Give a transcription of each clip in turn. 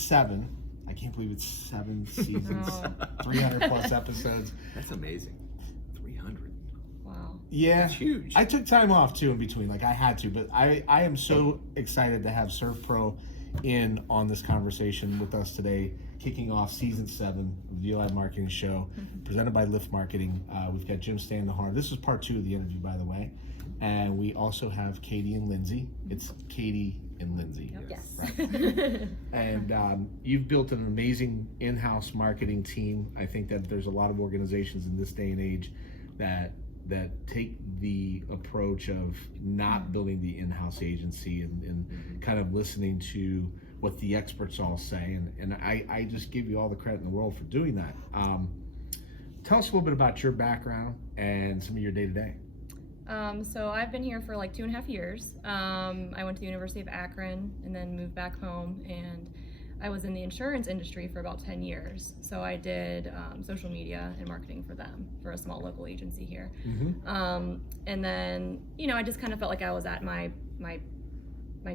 7. I can't believe it's 7 seasons, 300 plus episodes. That's amazing. 300. Wow. Yeah, That's huge. I took time off too in between, like I had to, but I am so excited to have SERVPRO in on this conversation with us today, kicking off season 7 of the Live Marketing Show, presented by Lift Marketing. We've got Jim staying the horn. This is part 2 of the interview, by the way, and we also have Katie and Lindsay. It's Katie and Lindsay. Yes. Right. And you've built an amazing in-house marketing team. I think that there's a lot of organizations in this day and age that take the approach of not building the in-house agency and kind of listening to what the experts all say. And I just give you all the credit in the world for doing that. Tell us a little bit about your background and some of your day-to-day. So I've been here for like 2.5 years. I went to the University of Akron and then moved back home, and I was in the insurance industry for about 10 years. So I did social media and marketing for them, for a small local agency here. And then, I just kind of felt like I was at my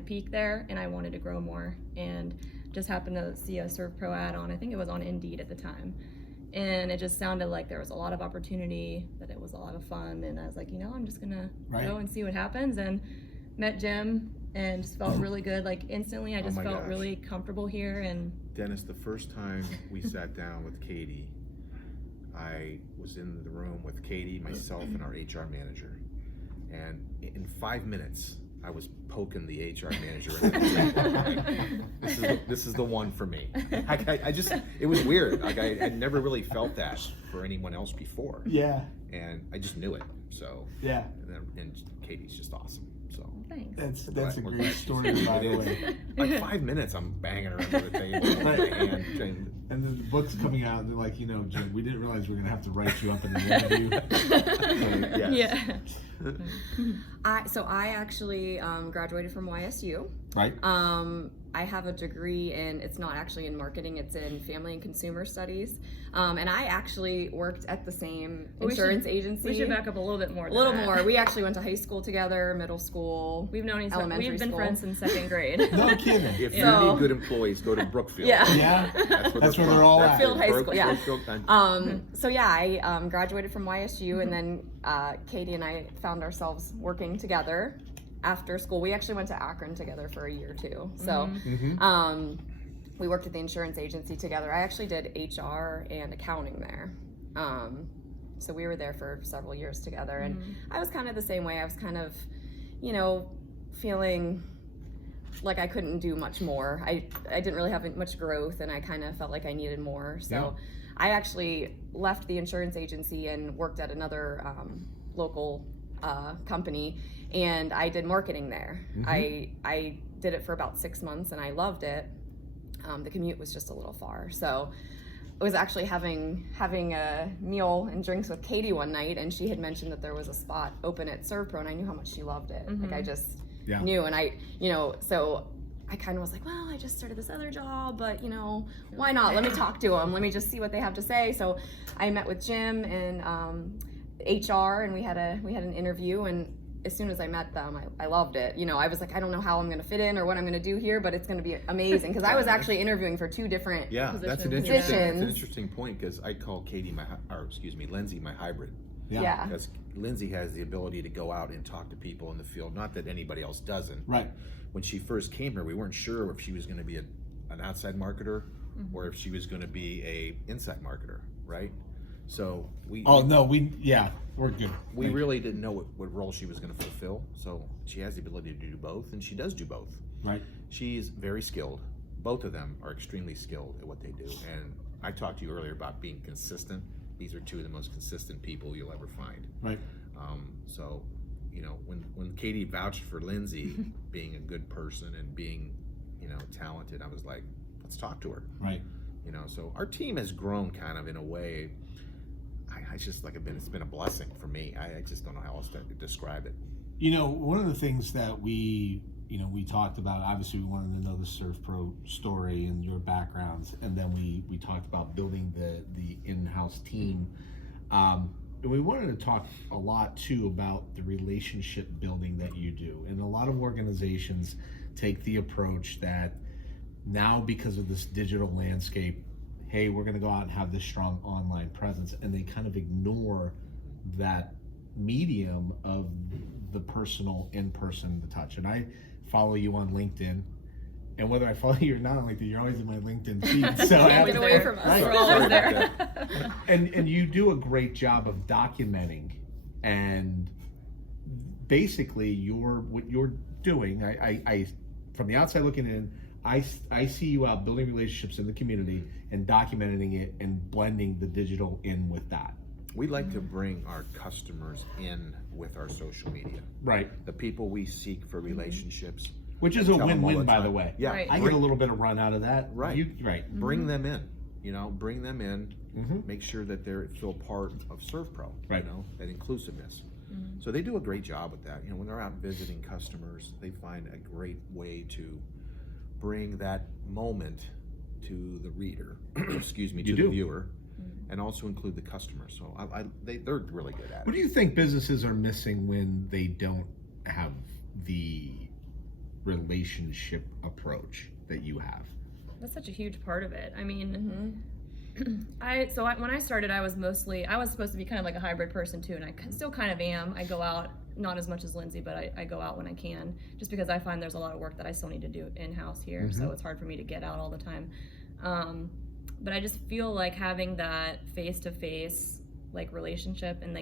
peak there, and I wanted to grow more, and just happened to see a SERVPRO ad on, I think it was on Indeed at the time. And it just sounded like there was a lot of opportunity, that it was a lot of fun. And I was like, I'm just gonna go and see what happens. And met Jim and just felt really good. Like instantly, I just felt really comfortable here. And Dennis, the first time we sat down with Katie, I was in the room with Katie, myself, and our HR manager. And in 5 minutes, I was poking the HR manager. This is the one for me. I just, it was weird. Like I never really felt that for anyone else before. Yeah. And I just knew it. So yeah. And Katie's just awesome. So thanks. That's a great story, by the way. Like 5 minutes, I'm banging her under the table. And then the book's coming out, and they're like, Jim, we didn't realize we were gonna have to write you up in the interview. Yeah. I actually graduated from YSU. Right. I have a degree it's not actually in marketing, it's in family and consumer studies. And I actually worked at the same insurance agency. We should back up a little bit more. More. We actually went to high school together, middle school. We've known each other. Elementary We've been school. friends since 2nd grade. No kidding. If you need good employees, go to Brookfield. Yeah. That's where they're all at. Brookfield High School, yeah. Brookfield, I graduated from YSU, and then Katie and I found ourselves working together after school. We actually went to Akron together for a year too. So we worked at the insurance agency together. I actually did HR and accounting there. So we were there for several years together, and I was kind of the same way. I was kind of, feeling like I couldn't do much more. I didn't really have much growth, and I kind of felt like I needed more. So I actually left the insurance agency and worked at another local company, and I did marketing there. I did it for about 6 months, and I loved it. The commute was just a little far, so I was actually having a meal and drinks with Katie one night, and she had mentioned that there was a spot open at SERVPRO, and I knew how much she loved it. Like I just knew, and so I kind of was like, well, I just started this other job, but why not? Let me talk to them. Let me just see what they have to say. So I met with Jim and HR, and we had an interview, and as soon as I met them, I loved it. I was like, I don't know how I'm going to fit in or what I'm going to do here, but it's going to be amazing, because I was actually interviewing for 2 different that's an interesting point, because I call Lindsay my hybrid. Yeah. Because Lindsay has the ability to go out and talk to people in the field. Not that anybody else doesn't. Right. When she first came here, we weren't sure if she was going to be an outside marketer or if she was going to be a inside marketer, right? So we're good. We really didn't know what role she was going to fulfill. So she has the ability to do both, and she does do both. Right. She's very skilled. Both of them are extremely skilled at what they do. And I talked to you earlier about being consistent. These are 2 of the most consistent people you'll ever find. Right. So, when Katie vouched for Lindsay being a good person and being, talented, I was like, let's talk to her. Right. So our team has grown kind of in a way. I just it's been a blessing for me. I just don't know how else to describe it. One of the things that we talked about, obviously we wanted to know the SERVPRO story and your backgrounds, and then we talked about building the in-house team. And we wanted to talk a lot too about the relationship building that you do. And a lot of organizations take the approach that now because of this digital landscape, hey, we're going to go out and have this strong online presence, and they kind of ignore that medium of the personal, in-person, the touch. And I follow you on LinkedIn, and whether I follow you or not on LinkedIn, you're always in my LinkedIn feed. So Get away from us. Right. We're always there. and you do a great job of documenting, and basically what you're doing. I from the outside looking in, I see you out building relationships in the community and documenting it and blending the digital in with that. We like to bring our customers in with our social media. Right. The people we seek for relationships. Which is a Tell them all win-win, the by the time. way. Yeah. Right. I get a little bit of run out of that. Right. Right. Bring them in. Bring them in. Mhm. Make sure that they're feel part of SERVPRO. Right. That inclusiveness. So they do a great job with that. When they're out visiting customers, they find a great way to bring that moment to the reader, excuse me, to the viewer, and also include the customer. So they're really good at it. What do you think businesses are missing when they don't have the relationship approach that you have? That's such a huge part of it. I mean, when I started, I was supposed to be kind of like a hybrid person too, and I still kind of am. I go out, not as much as Lindsay, but I go out when I can, just because I find there's a lot of work that I still need to do in-house here, so it's hard for me to get out all the time. But I just feel like having that face-to-face like relationship, and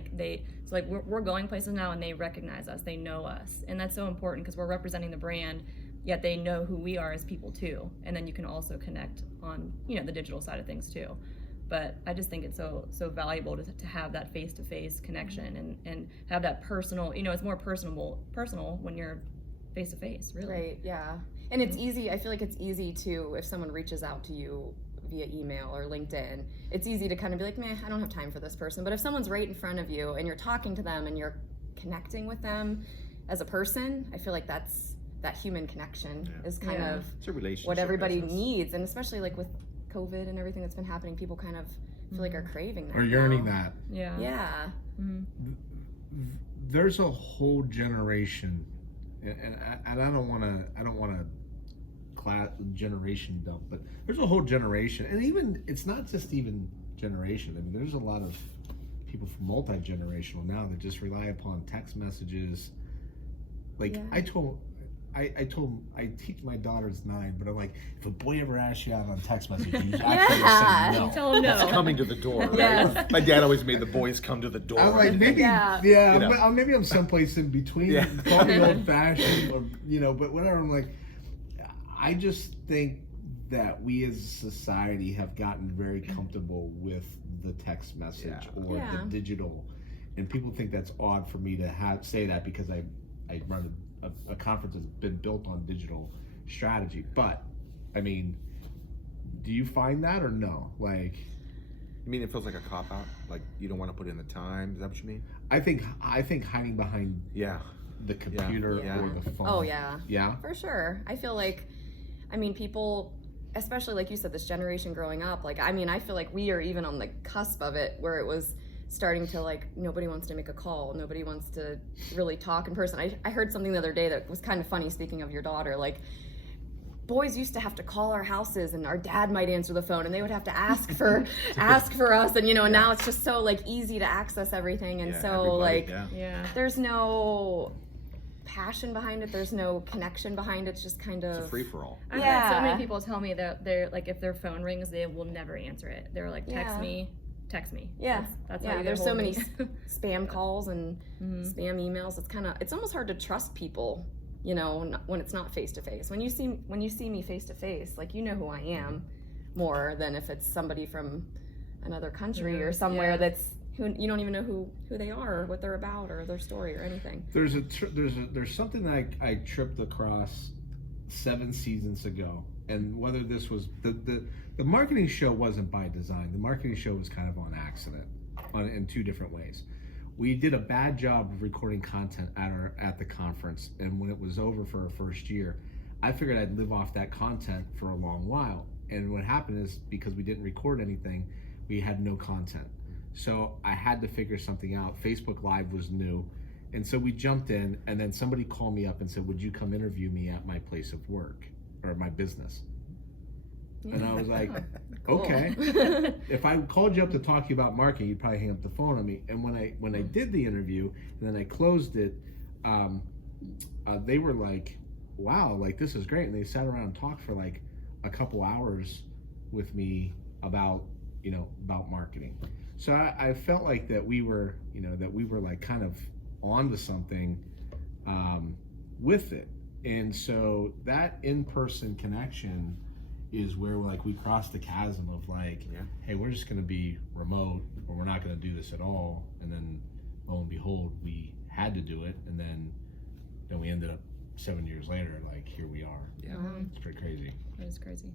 we're going places now and they recognize us, they know us, and that's so important because we're representing the brand, yet they know who we are as people too, and then you can also connect on the digital side of things too. But I just think it's so valuable to have that face-to-face connection and have that personal, it's more personal when you're face-to-face, really. Right, yeah. And it's easy, I feel like it's easy to, if someone reaches out to you via email or LinkedIn, it's easy to kind of be like, meh, I don't have time for this person. But if someone's right in front of you and you're talking to them and you're connecting with them as a person, I feel like that human connection is kind of it's a relationship what everybody business. needs. And especially like with COVID and everything that's been happening, people kind of feel like are craving that. Or yearning now. that. Yeah. Yeah. There's a whole generation, and I don't want to class generation dump, but there's a whole generation, and even it's not just even generation. I mean, there's a lot of people from multi-generational now that just rely upon text messages. Like I teach my daughter's 9, but I'm like, if a boy ever asks you out on text message, you actually say no. Tell them It's no. coming to the door. Right? Yes. My dad always made the boys come to the door. I'm like, maybe, maybe I'm someplace in between. Yeah. Call me old fashioned, or but whatever. I'm like, I just think that we as a society have gotten very comfortable with the text message or the digital, and people think that's odd for me to say that because I run a conference that's been built on digital strategy. But I mean, do you find that or no? Like, You mean it feels like a cop out? Like you don't want to put in the time? Is that what you mean? I think hiding behind the computer or the phone. Oh yeah. Yeah. For sure. I feel like, people, especially like you said, this generation growing up, I feel like we are even on the cusp of it where it was starting to nobody wants to make a call, nobody wants to really talk in person. I heard something the other day that was kind of funny, speaking of your daughter, boys used to have to call our houses and our dad might answer the phone and they would have to ask for us, and and now it's just so easy to access everything, and there's no passion behind it, there's no connection behind it, it's just kind of It's a free-for-all. I've had so many people tell me that they're if their phone rings, they will never answer it. They're like, text me. Yeah, that's how you there's get so hold many of me. spam calls and spam emails. It's almost hard to trust people, when it's not face to face. When you see me face to face, you know who I am more than if it's somebody from another country or somewhere that's who you don't even know who they are or what they're about or their story or anything. There's something that I tripped across 7 seasons ago, and whether this was the marketing show wasn't by design. The marketing show was kind of on accident, in 2 different ways. We did a bad job of recording content at the conference, and when it was over for our first year, I figured I'd live off that content for a long while. And what happened is, because we didn't record anything, we had no content. So I had to figure something out. Facebook Live was new, and so we jumped in, and then somebody called me up and said, would you come interview me at my place of work or my business? And I was like, Cool. okay. If I called you up to talk to you about marketing, you'd probably hang up the phone on me. And when I did the interview and then I closed it, they were like, wow, like this is great. And they sat around and talked for like a couple hours with me about marketing. So I felt like that we were like kind of onto something with it. And so that in-person connection is where we crossed the chasm of like, hey, we're just going to be remote, or we're not going to do this at all. And then lo and behold, we had to do it. And then we ended up 7 years later, like here we are. Yeah. It's pretty crazy. It is crazy.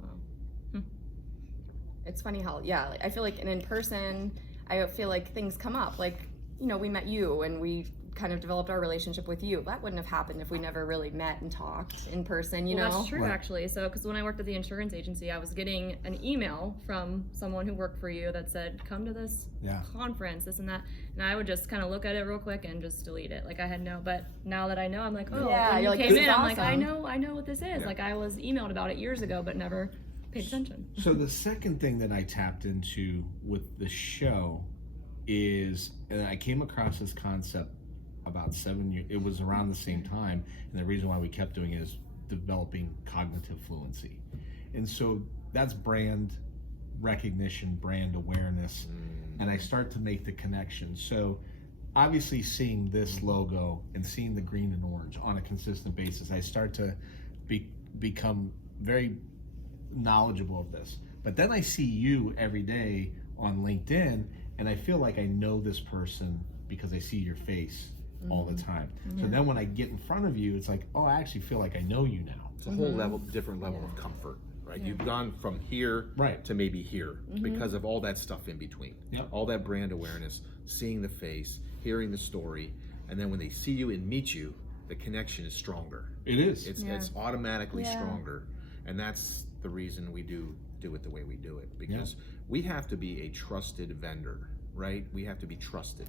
Wow. It's funny how, like, I feel like in person, I feel like things come up. Like, we met you and we kind of developed our relationship with you. That wouldn't have happened if we never really met and talked in person, you know? That's true, Right. actually. So, because when I worked at the insurance agency, I was getting an email from someone who worked for you that said, come to this conference, this and that. And I would just kind of look at it real quick and just delete it. Like I had but now that I know, I'm like, oh, Yeah, when you you're like, came this in, is I'm like, awesome. I know what this is. Yeah. Like I was emailed about it years ago, but never paid attention. So the second thing that I tapped into with the show is, and I came across this concept about 7 years, it was around the same time, and the reason why we kept doing it is developing cognitive fluency. And so that's brand recognition, brand awareness, and I start to make the connection. So obviously seeing this logo and seeing the green and orange on a consistent basis, I start to become very knowledgeable of this. But then I see you every day on LinkedIn, and I feel like I know this person because I see your face all the time. So then when I get in front of you, it's like, oh, I actually feel like I know you now. It's a whole different level of comfort, right? You've gone from here to maybe here because of all that stuff in between. Yep. All that brand awareness, seeing the face, hearing the story, and then when they see you and meet you, the connection is stronger. It is. It's automatically stronger, and that's the reason we do it the way we do it, because we have to be a trusted vendor, right? We have to be trusted.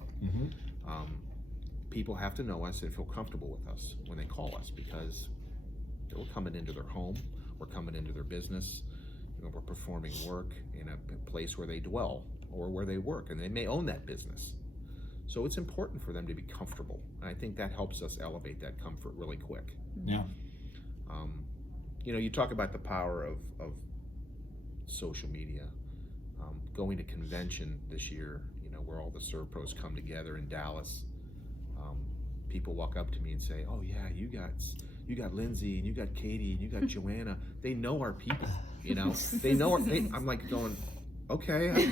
People have to know us and feel comfortable with us when they call us, because we're coming into their home, we're coming into their business, we're performing work in a place where they dwell or where they work, and they may own that business. So it's important for them to be comfortable. And I think that helps us elevate that comfort really quick. Yeah. You talk about the power of social media. Going to convention this year, where all the SERVPROs come together in Dallas. People walk up to me and say, "Oh yeah, you got Lindsay and you got Katie and you got Joanna. They know our people, They know our." I'm like going, "Okay, I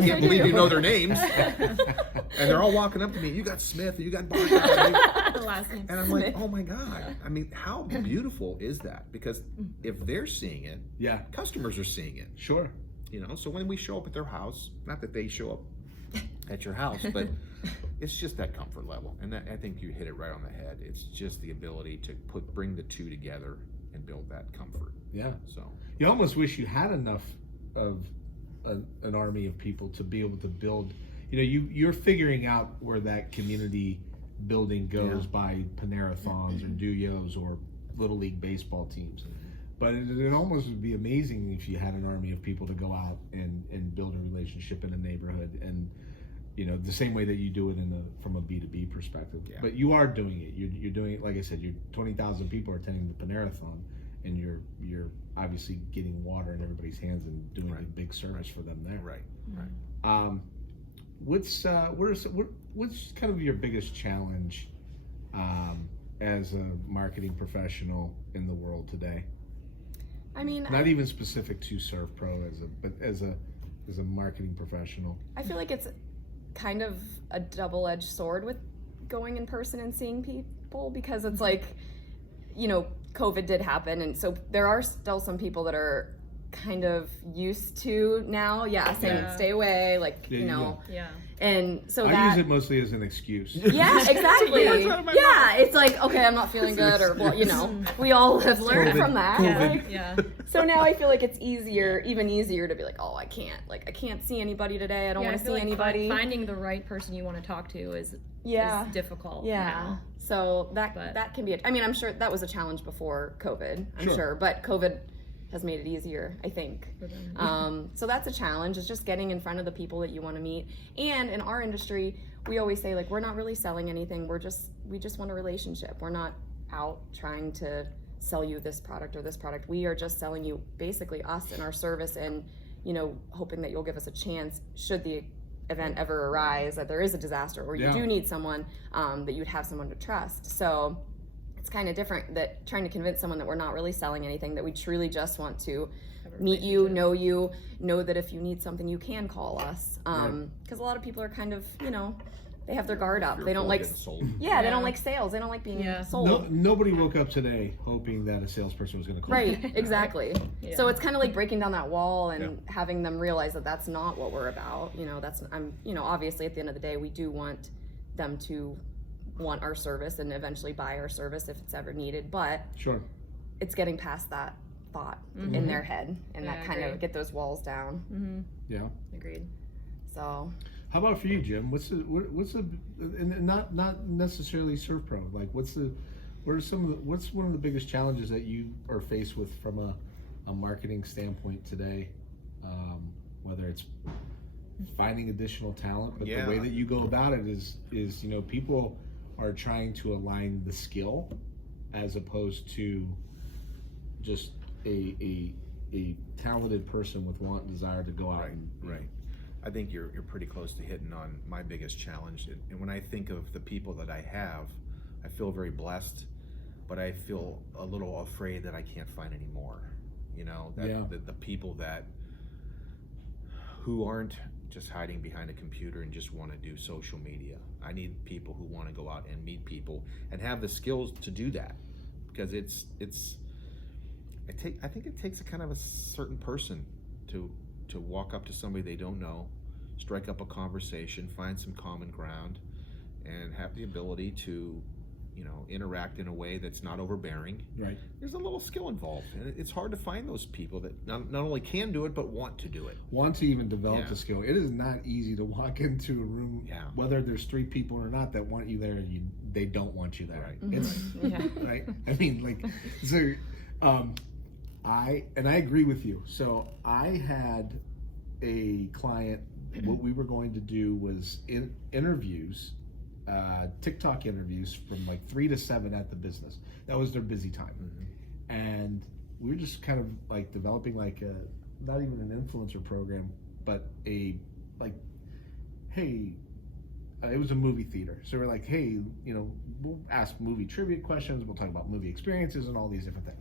can't believe you know their names." And they're all walking up to me. You got Smith and you got Barker. And I'm like, "Oh my God!" I mean, how beautiful is that? Because if they're seeing it, customers are seeing it. Sure. So when we show up at their house, not that they show up at your house, but it's just that comfort level, and I think you hit it right on the head. It's just the ability to bring the two together and build that comfort. Yeah. So you almost wish you had enough of an army of people to be able to build. You're figuring out where that community building goes by Panerathons or DOYOs or Little League baseball teams. But it almost would be amazing if you had an army of people to go out and build a relationship in a neighborhood, and the same way that you do it from a B2B perspective. Yeah. But you are doing it. You're doing it, like I said, you're 20,000 people are attending the Panerathon, and you're obviously getting water in everybody's hands and doing a big service for them there. Right. What's kind of your biggest challenge as a marketing professional in the world today? I mean, not even specific to SERVPRO but as a marketing professional. I feel like it's kind of a double-edged sword with going in person and seeing people, because it's like, COVID did happen, and so there are still some people that are kind of used to now, saying stay away, like, and so I use it mostly as an excuse. Yeah, exactly. Yeah, it's like, okay, I'm not feeling good, or we all have learned from that. COVID. So now I feel like it's even easier to be like, oh, I can't see anybody today. I don't want to see anybody. Finding the right person you want to talk to is difficult. Yeah. Now. So that can be. I'm sure that was a challenge before COVID. I'm sure, but COVID has made it easier, I think. For them. So that's a challenge, is just getting in front of the people that you want to meet. And in our industry, we always say, like, we're not really selling anything. We just want a relationship. We're not out trying to sell you this product or this product. We are just selling you basically us and our service, and, you know, hoping that you'll give us a chance should the event ever arise, that there is a disaster or you do need someone, that you'd have someone to trust. So it's kind of different, that trying to convince someone that we're not really selling anything, that we truly just want to meet you, know that if you need something, you can call us. Because a lot of people are kind of, you know, they have their guard up. They don't like, they don't like sales. They don't like being sold. Nobody woke up today hoping that a salesperson was going to call. Right, exactly. So it's kind of like breaking down that wall and having them realize that that's not what we're about. You know, obviously at the end of the day, we do want them to want our service and eventually buy our service if it's ever needed, but it's getting past that thought in their head, and that kind of get those walls down. Agreed. So how about for you, Jim? What's the and not necessarily SERVPRO, like what's one of the biggest challenges that you are faced with from a marketing standpoint today, whether it's finding additional talent, but the way that you go about it is, you know, people are trying to align the skill as opposed to just a talented person with want and desire to go out and I think you're pretty close to hitting on my biggest challenge. And when I think of the people that I have, I feel very blessed, but I feel a little afraid that I can't find any more. You know, that the people who aren't just hiding behind a computer and just want to do social media. I need people who want to go out and meet people and have the skills to do that, because I think it takes a kind of a certain person to walk up to somebody they don't know, strike up a conversation, find some common ground, and have the ability to, you know, interact in a way that's not overbearing. Right. There's a little skill involved, and it's hard to find those people that not only can do it, but want to do it. Want to even develop the skill. It is not easy to walk into a room, whether there's 3 people or not, that want you there, and they don't want you there. Right. It's right. I mean, like, so I agree with you. So I had a client. What we were going to do was interviews, TikTok interviews from like 3 to 7 at the business. That was their busy time, and we were just kind of like developing like not even an influencer program, but it was a movie theater. So we're like, hey, you know, we'll ask movie trivia questions. We'll talk about movie experiences and all these different things.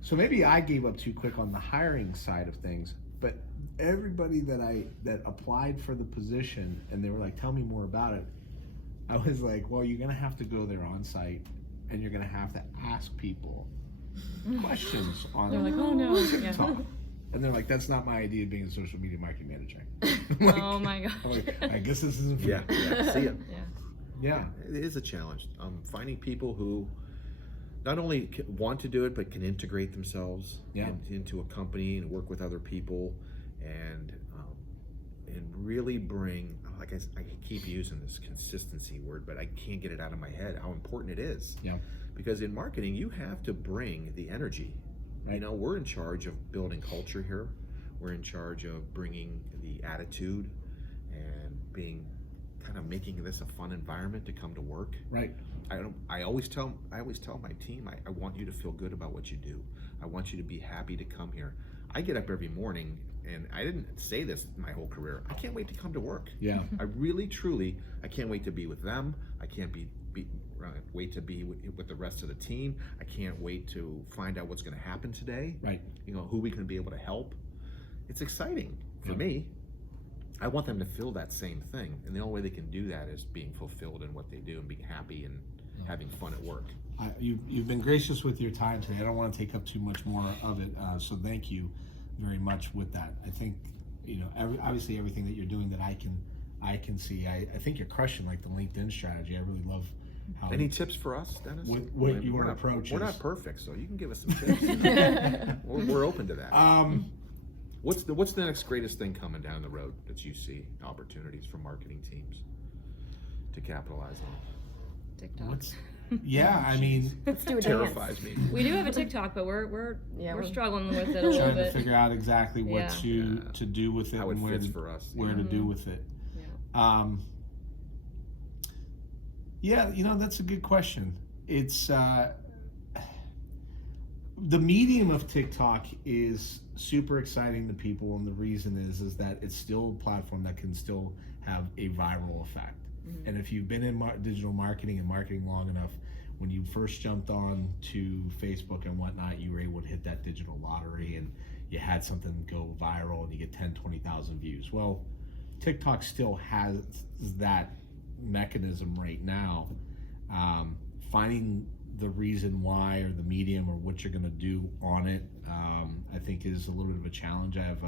So maybe I gave up too quick on the hiring side of things, but everybody that applied for the position and they were like, tell me more about it, I was like, well, you're gonna have to go there on site and you're gonna have to ask people questions on They're like, oh no. TikTok. And they're like, that's not my idea of being a social media marketing manager. Like, oh my god. Like, I guess this isn't for me. See ya. Yeah. It is a challenge. Finding people who not only want to do it, but can integrate themselves into a company and work with other people, and really bring, like I keep using this consistency word, but I can't get it out of my head how important it is. Yeah. Because in marketing, you have to bring the energy. Right. You know, we're in charge of building culture here. We're in charge of bringing the attitude and making this a fun environment to come to work. Right. I always tell my team, I want you to feel good about what you do. I want you to be happy to come here. I get up every morning, and I didn't say this my whole career, I can't wait to come to work. Yeah. I really, truly, I can't wait to be with them. I can't wait to be with the rest of the team. I can't wait to find out what's going to happen today. Right. You know, who we can be able to help. It's exciting for me. I want them to feel that same thing, and the only way they can do that is being fulfilled in what they do and being happy and having fun at work. You've been gracious with your time today. I don't want to take up too much more of it, so thank you very much with that. I think, you know, obviously everything that you're doing that I can see. I think you're crushing like the LinkedIn strategy. I really love how. Any tips for us, Dennis? What your approach is? We're not perfect, so you can give us some tips. we're open to that. What's the next greatest thing coming down the road that you see opportunities for marketing teams to capitalize on? TikTok. Yeah, I mean, Let's do a Terrifies dance. me. We do have a TikTok, but we're we're struggling with it a little trying to bit. figure out exactly what Yeah. to do with it How it and where fits to, for us. where to do with it. Yeah. Yeah, that's a good question. It's the medium of TikTok is super exciting to people, and the reason is that it's still a platform that can still have a viral effect. And if you've been in digital marketing and marketing long enough, when you first jumped on to Facebook and whatnot, you were able to hit that digital lottery and you had something go viral and you get 10, 20,000 views. Well, TikTok still has that mechanism right now. Finding the reason why or the medium or what you're going to do on it, I think is a little bit of a challenge. I have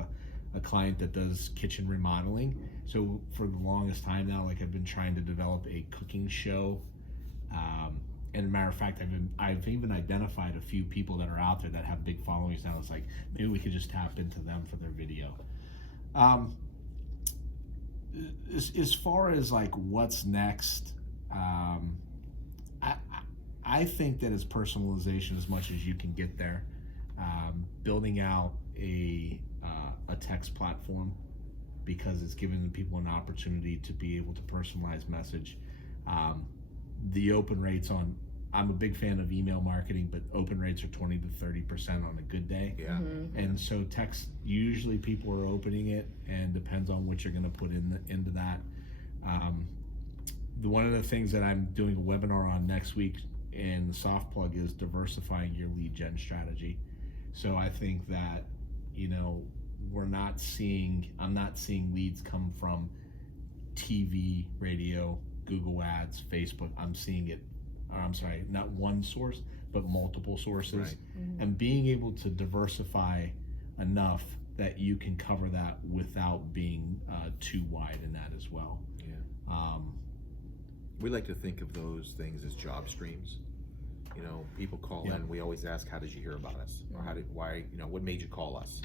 a client that does kitchen remodeling. So for the longest time now, like I've been trying to develop a cooking show. And as a matter of fact, I've even identified a few people that are out there that have big followings now. It's like, maybe we could just tap into them for their video. As far as like what's next, I think that it's personalization as much as you can get there. Building out a text platform, because it's giving people an opportunity to be able to personalize message. The open rates I'm a big fan of email marketing, but open rates are 20 to 30% on a good day. Yeah. And so text, usually people are opening it, and depends on what you're going to put into that. One of the things that I'm doing a webinar on next week in the soft plug is diversifying your lead gen strategy. So I think that, I'm not seeing leads come from TV, radio, Google ads, Facebook. I'm seeing it, not one source, but multiple sources. Right. And being able to diversify enough that you can cover that without being too wide in that as well. Yeah. We like to think of those things as job streams. People call in. We always ask, "How did you hear about us?" Or what made you call us?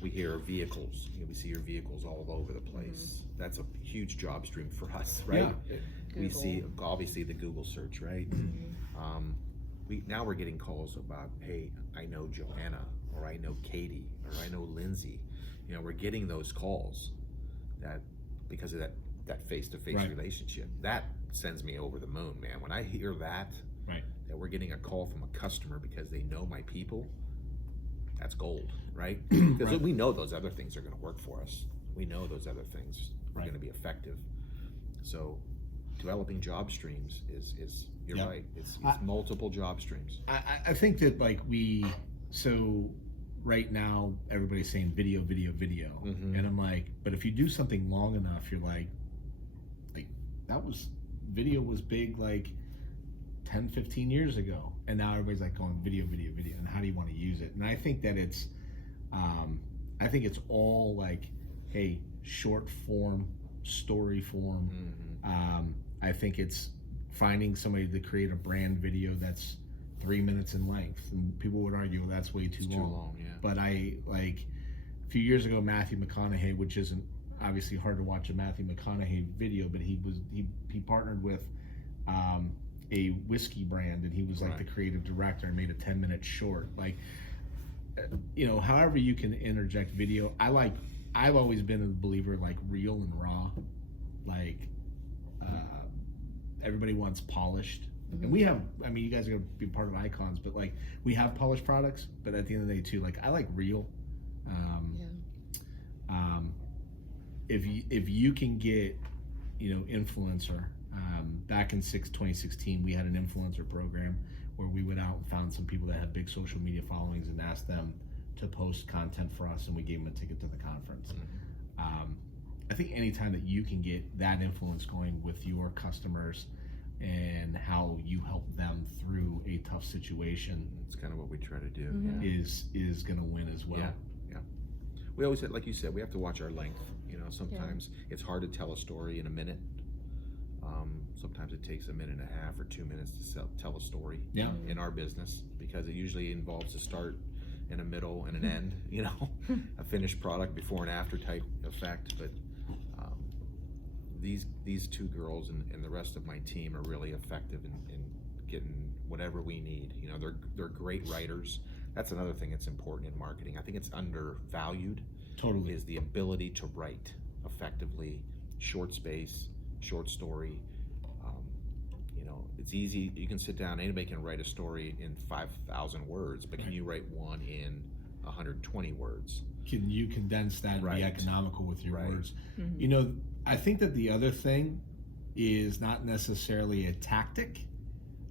We hear vehicles. We see your vehicles all over the place. That's a huge job stream for us, right? Yeah. We see obviously the Google search, right? Now we're getting calls about, "Hey, I know Joanna, or I know Katie, or I know Lindsay." We're getting those calls that because of that face-to-face Right. relationship. That sends me over the moon, man. When I hear that we're getting a call from a customer because they know my people, that's gold, right? Because we know those other things are going to work for us. We know those other things are going to be effective. So developing job streams is you're right. It's multiple job streams. I think that right now everybody's saying video, and I'm like, but if you do something long enough, you're like video was big like 10, 15 years ago, and now everybody's like going video, and how do you want to use it? And I think that it's all like, hey, short form, story form. I think it's finding somebody to create a brand video that's 3 minutes in length, and people would argue, well, that's way too long. Yeah. But a few years ago, Matthew McConaughey, which isn't obviously hard to watch a Matthew McConaughey video, but he partnered with a whiskey brand, and he was like the creative director, and made a 10-minute short. However you can interject video. I've always been a believer like real and raw. Everybody wants polished, and we have. You guys are gonna be part of Icons, but we have polished products. But at the end of the day, too, I like real. If you can get, influencer. Back in 2016, we had an influencer program where we went out and found some people that had big social media followings and asked them to post content for us, and we gave them a ticket to the conference. I think anytime that you can get that influence going with your customers and how you help them through a tough situation, it's kind of what we try to do. is going to win as well. Yeah. We always said, like you said, we have to watch our length. Sometimes it's hard to tell a story in a minute. Sometimes it takes a minute and a half or 2 minutes to tell a story in our business, because it usually involves a start and a middle and an end, a finished product, before and after type effect. But these two girls and the rest of my team are really effective in getting whatever we need. You know, they're great writers. That's another thing that's important in marketing. I think it's undervalued. Totally. Is the ability to write effectively, short space, short story. You know, it's easy. You can sit down. Anybody can write a story in 5,000 words, but can you write one in 120 words? Can you condense that and Right. be economical with your Right. words? You know, I think that the other thing is not necessarily a tactic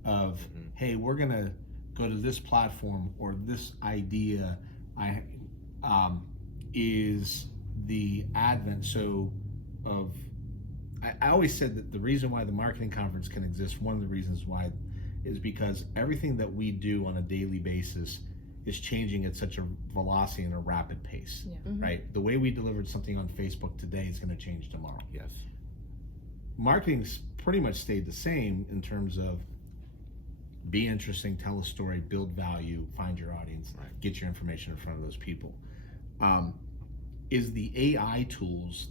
of, hey, we're gonna go to this platform or this idea. Is the advent of. I always said that the reason why the marketing conference can exist, one of the reasons why, is because everything that we do on a daily basis is changing at such a velocity and a rapid pace, right? The way we delivered something on Facebook today is going to change tomorrow. Yes. Marketing's pretty much stayed the same in terms of be interesting, tell a story, build value, find your audience, get your information in front of those people. Is the AI tools,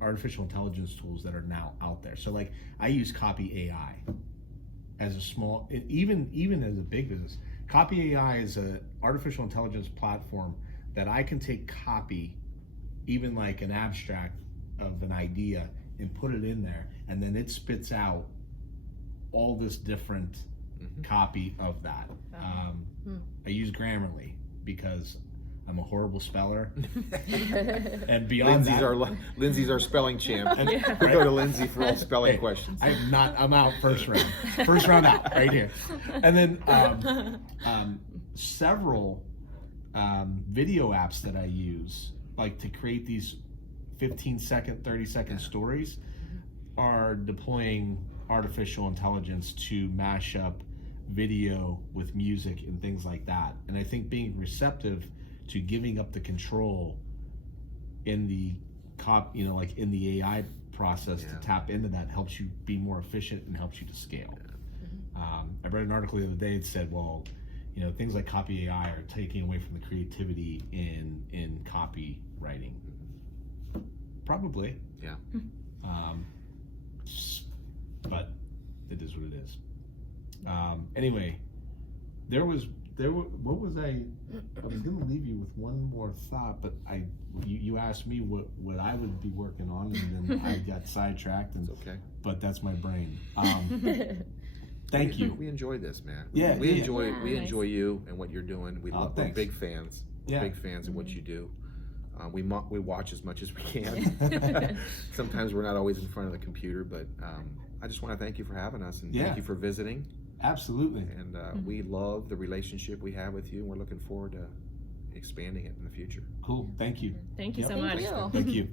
artificial intelligence tools that are now out there. So like I use Copy AI as a small, even as a big business. Copy AI is an artificial intelligence platform that I can take copy, even like an abstract of an idea, and put it in there, and then it spits out all this different copy of that. I use Grammarly because I'm a horrible speller, and beyond Lindsay's our spelling champ. And we go to Lindsay for all spelling questions. I'm out first round out right here. And then several video apps that I use, like to create these 15-second, 30-second stories, are deploying artificial intelligence to mash up video with music and things like that. And I think being receptive to giving up the control in the in the AI process to tap into that helps you be more efficient and helps you to scale. I read an article the other day that said, well, you know, things like Copy AI are taking away from the creativity in copywriting. Probably. Yeah. But it is what it is. Anyway, what was I was going to leave you with one more thought, but you asked me what I would be working on, and then I got sidetracked. And It's okay. But that's my brain. Thank you. We enjoy this, man. Yeah, we yeah. enjoy you and what you're doing. We're Thanks. big fans. Yeah. Big fans of what you do. We watch as much as we can. Sometimes we're not always in front of the computer, but I just want to thank you for having us, and thank you for visiting. Absolutely. And we love the relationship we have with you, and we're looking forward to expanding it in the future. Cool. Thank you. Thank you so Yep. much. Thank you. Thank you.